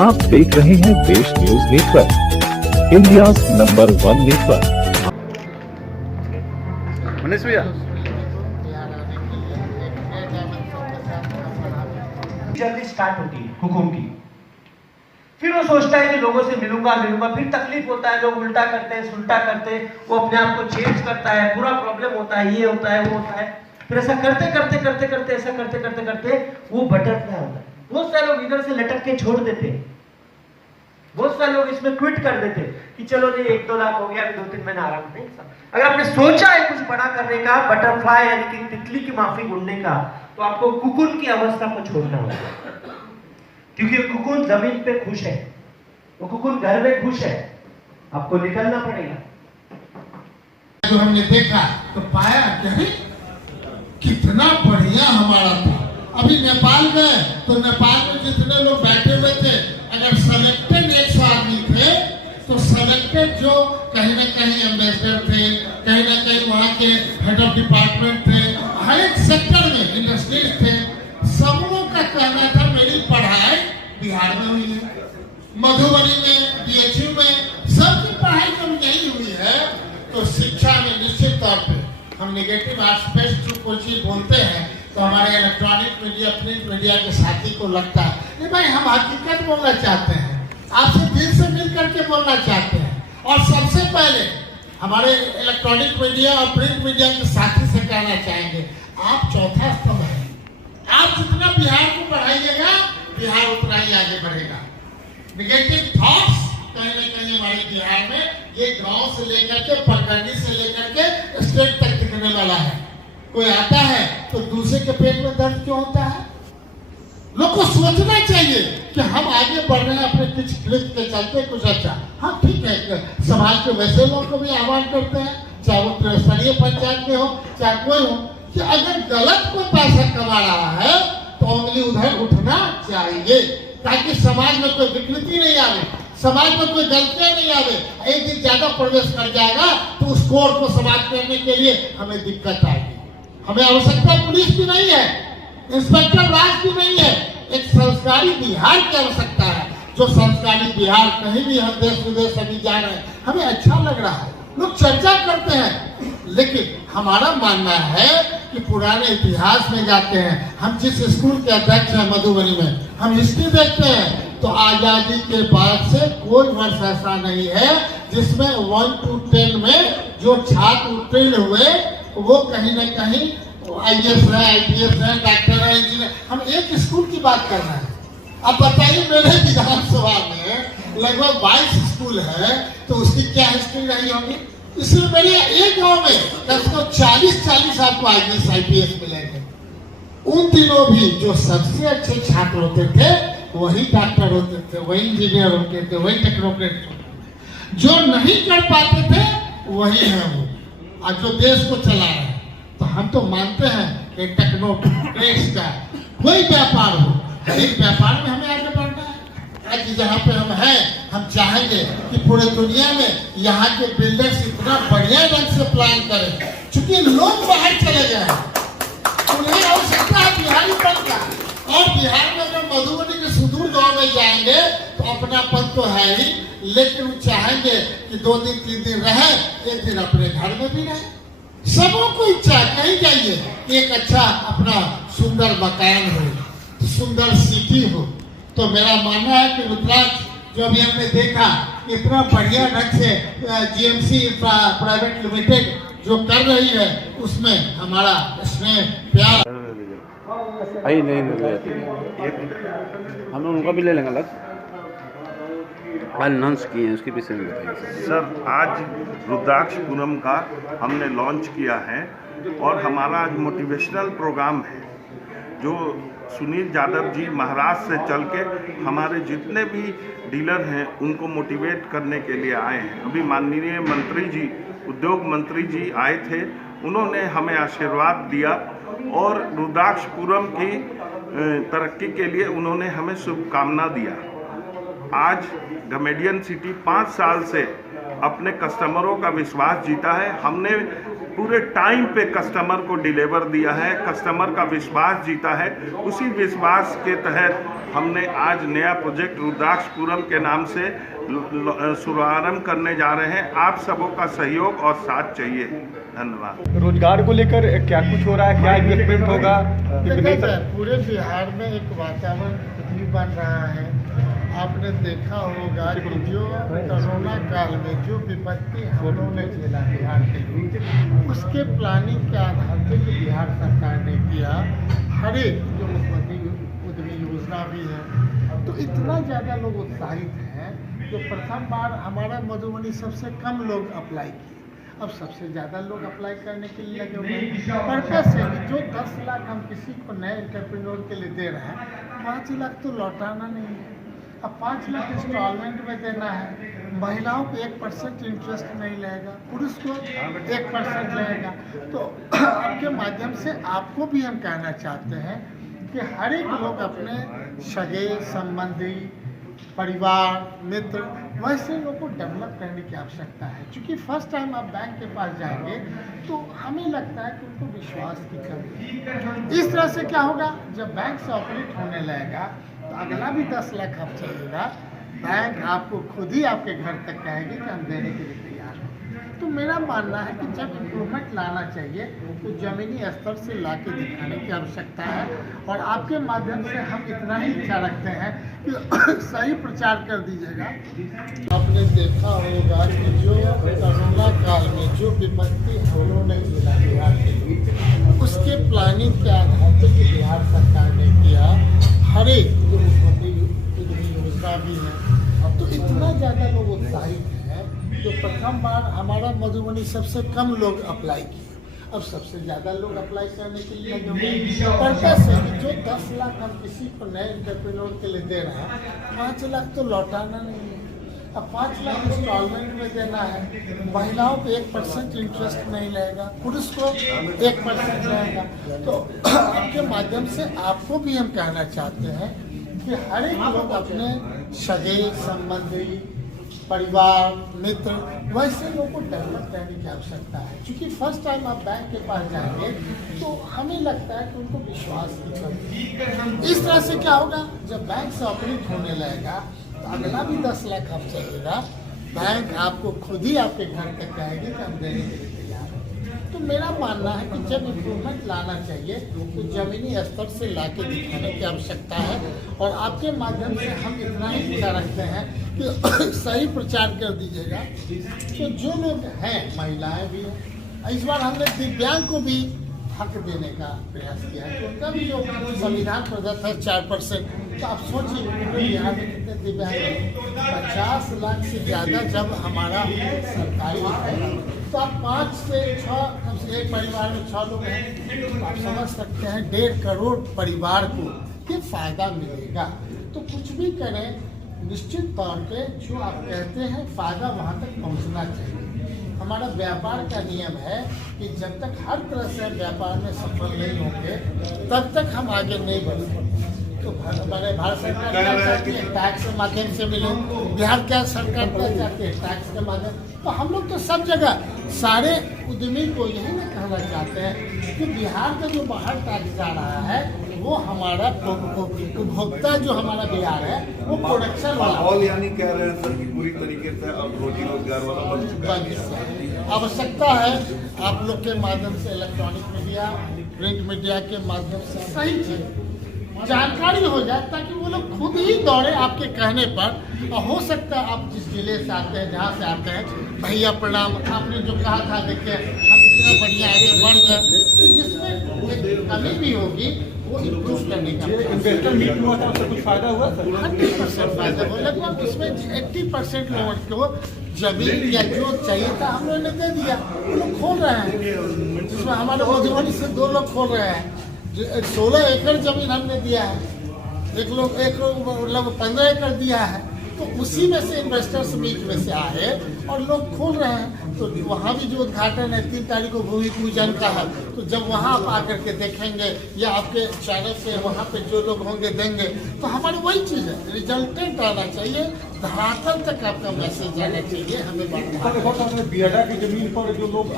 आप देख रहे हैं देश news network, India number 1 network. Manish भैया, जल्दी स्टार्ट होती है हुकुम की। फिर वो सोचता है कि लोगों से मिलूंगा, फिर तकलीफ होता है, लोग उल्टा करते हैं, सुल्टा करते हैं, वो अपने आप को चेंज करता है, पूरा प्रॉब्लम होता है, ये होता है, वो होता है। फिर ऐसा करते करते ऐसा करते वो बटरफ्लाई होता है। बहुत सारे लोग इधर से लटक के छोड़ देते हैं, बहुत सारे लोग इसमें क्विट कर देते कि चलो जी 1-2 लाख हो गया, अभी 2-3 महीने आराम नहीं। अगर आपने सोचा है कुछ बड़ा करने का, बटरफ्लाई यानी कि तितली की माफी ढूंढने का, तो आपको कुकुन की अवस्था को छोड़ना होगा। क्योंकि कुकुन जमीन पे खुश है, वो कुकुन घर में खुश है, आपको निकलना पड़ेगा। जो हमने देखा तो पाया कि कितना बढ़िया हमारा था। अभी नेपाल गए तो नेपाल में जितने लोग बैठे हुए थे, अगर सेलेक्टेड 100 आदमी थे तो सेलेक्टेड जो कहीं ना कहीं एम्बेसडर थे, कहीं ना कहीं वहाँ के हेड ऑफ डिपार्टमेंट थे, हर एक सेक्टर में इंडस्ट्रीज थे, सब लोग का कहना था मेरी पढ़ाई बिहार में हुई है, मधुबनी में, बीएचयू में, सबकी पढ़ाई जब यही हुई है तो शिक्षा में निश्चित तौर पे हम नेगेटिव एस्पेक्ट जो कोई चीज बोलते हैं तो हमारे इलेक्ट्रॉनिक मीडिया, प्रिंट मीडिया के साथी को लगता है नहीं भाई हम हकीकत बोलना चाहते हैं, आपसे दिल से मिल करके बोलना चाहते हैं। और सबसे पहले हमारे इलेक्ट्रॉनिक मीडिया और प्रिंट मीडिया के साथी से कहना चाहेंगे, आप चौथा स्तंभ है। आप जितना बिहार को बढ़ाइएगा, बिहार उतना ही आगे बढ़ेगा। नेगेटिव थॉट्स कहीं ना कहीं हमारे बिहार में ये गांव से लेकर के, प्रखंडी से लेकर के स्टेट तक दिखने वाला है। कोई आता है तो दूसरे के पेट में दर्द क्यों होता है? लोग को सोचना चाहिए कि हम आगे बढ़ रहे हैं अपने कुछ क्लिक के चलते कुछ अच्छा। हाँ ठीक है, समाज के वैसे लोग को भी आह्वान करते हैं, चाहे वो त्रिस्तरीय पंचायत में हो चाहे कोई हो, कि अगर गलत कोई पैसा कमा रहा है तो उंगली उधर उठना चाहिए, ताकि समाज में कोई विकृति नहीं आवे, समाज में कोई गलतियां नहीं आवे। एक दिन ज्यादा प्रवेश कर जाएगा तो उस कोड को समाप्त करने के लिए हमें दिक्कत आएगी। हमें आवश्यकता पुलिस की नहीं है, इंस्पेक्टर राज की नहीं है, एक संस्कारी बिहार की आवश्यकता है। जो संस्कारी बिहार कहीं भी हम देश विदेश अभी जा रहे हैं, हमें अच्छा लग रहा है, लोग चर्चा करते हैं, लेकिन हमारा मानना है कि पुराने इतिहास में जाते हैं। हम जिस स्कूल के अध्यक्ष हैं मधुबनी में, हम हिस्ट्री देखते हैं तो आजादी के बाद से कोई वर्ष ऐसा नहीं है जिसमें 1 to 10 में जो छात्र उत्तीर्ण हुए वो कहीं ना कहीं IAS है, IPS है, डॉक्टर है, इंजीनियर। हम एक स्कूल की बात कर रहे हैं। अब बताइए मेरे विधानसभा में लगभग 22 स्कूल है तो उसकी क्या हिस्ट्री रही होगी? इसलिए मेरे एक गांव में कम से कम 40 आपको IAS IPS मिलेंगे। उन दिनों भी जो सबसे अच्छे छात्र होते थे वही डॉक्टर होते थे, वही इंजीनियर होते थे, वही टेक्नोक्रेट होते थे। जो नहीं कर पाते थे वही है वो, और जो देश को चला रहे हैं। तो हम तो मानते हैं कि टेक्नोक्रेट्स का कोई व्यापार हो, हर एक व्यापार में हमें आगे बढ़ना है। आज जहाँ पे हम हैं, हम चाहेंगे कि पूरे दुनिया में यहाँ के बिल्डर्स इतना बढ़िया ढंग से प्लान करें, चूंकि लोग बाहर चले गए हैं, उन्हें आवश्यकता है बिहारी पन का। और बिहार में अगर मधुबनी के सुदूर गांव में जाएंगे तो अपनापन तो है ही, लेकिन वो चाहेंगे कि 2 दिन 3 दिन रहे, एक दिन अपने घर में भी रहे। सबों को इच्छा कहीं जाइए एक अच्छा अपना सुंदर मकान हो, सुंदर सिटी हो। तो मेरा मानना है कि रुद्राक्ष जो अभी हमने देखा इतना बढ़िया ढंग से GMC प्राइवेट लिमिटेड जो कर रही है, उसमें हमारा स्नेह प्यार नहीं हम उनका भी ले लेंगे अलग। अनाउंस किए हैं उसके विषय में बताइए सर। आज रुद्राक्षपुरम का हमने लॉन्च किया है और हमारा आज मोटिवेशनल प्रोग्राम है जो सुनील यादव जी महाराष्ट्र से चल के हमारे जितने भी डीलर हैं उनको मोटिवेट करने के लिए आए हैं। अभी माननीय मंत्री जी, उद्योग मंत्री जी आए थे, उन्होंने हमें आशीर्वाद दिया और रुद्राक्षपुरम की तरक्की के लिए उन्होंने हमें शुभकामना दिया। आज गमेडियन सिटी 5 साल से अपने कस्टमरों का विश्वास जीता है। हमने पूरे टाइम पे कस्टमर को डिलीवर दिया है, कस्टमर का विश्वास जीता है। उसी विश्वास के तहत हमने आज नया प्रोजेक्ट रुद्राक्षपुरम के नाम से शुभारंभ करने जा रहे हैं। आप सबों का सहयोग और साथ चाहिए। धन्यवाद। रोजगार को लेकर क्या कुछ हो रहा है, क्या इन्वेस्टमेंट होगा? देखिए सर, पूरे बिहार में एक वातावरण भी बन रहा है। आपने देखा होगा कि जो कोरोना काल में जो विपत्ति हम लोगों ने झेला बिहार के लिए, उसके प्लानिंग के आधार पर जो बिहार सरकार ने किया, हर एक जो मुख्यमंत्री उद्यमी योजना भी है, तो इतना ज़्यादा लोग उत्साहित हैं। जो प्रथम बार हमारा मधुबनी सबसे कम लोग अप्लाई किए, अब सबसे ज़्यादा लोग अप्लाई करने के लिए लगे हुए हैं। पर्पस है कि जो 10 लाख हम किसी को नए एंटरप्रेन्योर के लिए दे रहे हैं, 5 लाख तो लौटाना नहीं है। अब 5 लाख इंस्टॉलमेंट में देना है। महिलाओं को 1% इंटरेस्ट नहीं लगेगा, पुरुष को 1% लगेगा। तो आपके माध्यम से आपको भी हम कहना चाहते हैं कि हर एक लोग अपने सगे संबंधी, परिवार, मित्र, वैसे लोगों को डेवलप करने की आवश्यकता है। क्योंकि फर्स्ट टाइम आप बैंक के पास जाएंगे तो हमें लगता है कि उनको विश्वास की कमी है। इस तरह से क्या होगा, जब बैंक से ऑपरेट होने लगेगा तो अगला भी 10 लाख आप चाहिएगा, बैंक आपको खुद ही आपके घर तक कहेगी कि हम देने के लिए तैयार हैं। तो मेरा मानना है कि जब इम्प्रूवमेंट लाना चाहिए तो ज़मीनी स्तर से ला के दिखाने की आवश्यकता है। और आपके माध्यम से हम इतना ही इच्छा रखते हैं कि सही प्रचार कर दीजिएगा। आपने देखा होगा कि जो कोरोना काल में जो विपत्ति हम लोगों ने झेला बिहार के लिए, उसके प्लानिंग के आधार पर जो बिहार सरकार ने किया, हर एक जो मुख्यमंत्री उद्यमी योजना भी है, तो इतना ज़्यादा लोग उत्साहित हैं। जो प्रथम बार हमारा मधुबनी सबसे कम लोग अप्लाई किए, अब सबसे ज़्यादा लोग अप्लाई करने के लिए लगे हुए हैं। पर्पस है कि जो 10 लाख हम किसी को नए एंटरप्रेन्योर के लिए दे रहे हैं, 5 लाख तो लौटाना नहीं है। अब 5 लाख इंस्टॉलमेंट में देना है। महिलाओं को 1% इंटरेस्ट नहीं लगेगा, पुरुष को 1% लगेगा। तो आपके माध्यम से आपको भी हम कहना चाहते हैं कि हर एक लोग अपने सगे संबंधी, परिवार, मित्र, वैसे लोगों को डेवलप करने की आवश्यकता है। क्योंकि फर्स्ट टाइम आप बैंक के पास जाएंगे तो हमें लगता है कि उनको विश्वास की कमी है। इस तरह से क्या होगा, जब बैंक से ऑपरेट होने लगेगा तो अगला भी 10 लाख आप चाहिएगा, बैंक आपको खुद ही आपके घर तक कहेगी कि हम देने के लिए तैयार हैं। तो मेरा मानना है कि जब इम्प्रूवमेंट लाना चाहिए तो ज़मीनी स्तर से ला के दिखाने की आवश्यकता है। और आपके माध्यम से हम इतना ही इच्छा रखते हैं कि सही प्रचार कर दीजिएगा। तो जो लोग हैं, महिलाएं भी हैं, इस बार हमने दिव्यांग को भी हक देने का प्रयास किया है। तो उनका भी जो संविधान प्रदत्त है 4%, तो आप सोचिए पूरे बिहार में कितने दिव्यांग हैं। 50 लाख से ज़्यादा जब हमारा सरकारी है, तो आप 5 से 6, कम से एक परिवार में 6 लोग हैं, तो आप समझ सकते हैं 1.5 करोड़ परिवार को ये फ़ायदा मिलेगा। तो कुछ भी करें, निश्चित तौर पे जो आप कहते हैं फ़ायदा वहाँ तक पहुँचना चाहिए। हमारा व्यापार का नियम है कि जब तक हर तरह से व्यापार में सफल नहीं होंगे तब तक हम आगे नहीं बढ़ सकते। तो हमारे भारत सरकार क्या चाहती है, टैक्स के माध्यम से मिले। बिहार क्या सरकार क्या चाहती है, टैक्स के माध्यम। तो हम लोग तो सब जगह सारे उद्यमी को यही ना कहना चाहते हैं कि बिहार का जो बाहर टैक्स जा रहा है वो हमारा उपभोक्ता जो हमारा बिहार है वो प्रोडक्शन वाला। माहौल यानी कह रहे हैं सर कि पूरी तरीके से अब रोजी रोजगार वाला बन चुका है। आवश्यकता है आप लोग के माध्यम से, इलेक्ट्रॉनिक मीडिया, प्रिंट मीडिया के माध्यम से सही चीज जानकारी हो जाए, ताकि वो लोग खुद ही दौड़े आपके कहने पर। और हो सकता है आप जिस जिले से आते हैं, जहाँ से आते हैं, भैया प्रणाम, आपने जो कहा था देखिए हम इतना बढ़िया आगे बढ़ गए, तो जिसमें कमी भी होगी वो इम्प्रूव करने का। इन्वेस्टर मीट हुआ था, उससे कुछ फायदा हुआ सर? 100% फायदा हुआ। लगभग उसमें 80% लोगों को जमीन या जो चाहिए था हम लोगों ने दे दिया। वो लोग खोल रहे हैं, जिसमें हमारे मधुबनी से 2 लोग खोल रहे हैं। 16 एकड़ जमीन हमने दिया है, एक लोग लगभग 15 एकड़ दिया है। तो उसी में से इन्वेस्टर्स मीट में से आए और लोग खोल रहे हैं। तो वहाँ भी जो उद्घाटन है 3 तारीख को भूमि पूजन का है, तो जब वहाँ आप आकर के देखेंगे या आपके चैनल पे वहाँ पे जो लोग होंगे देंगे, तो हमारी वही चीज़ है, रिजल्टेंट आना चाहिए, धरातल तक आपका मैसेज आना चाहिए। हमें बियाडा की जमीन पर जो लोग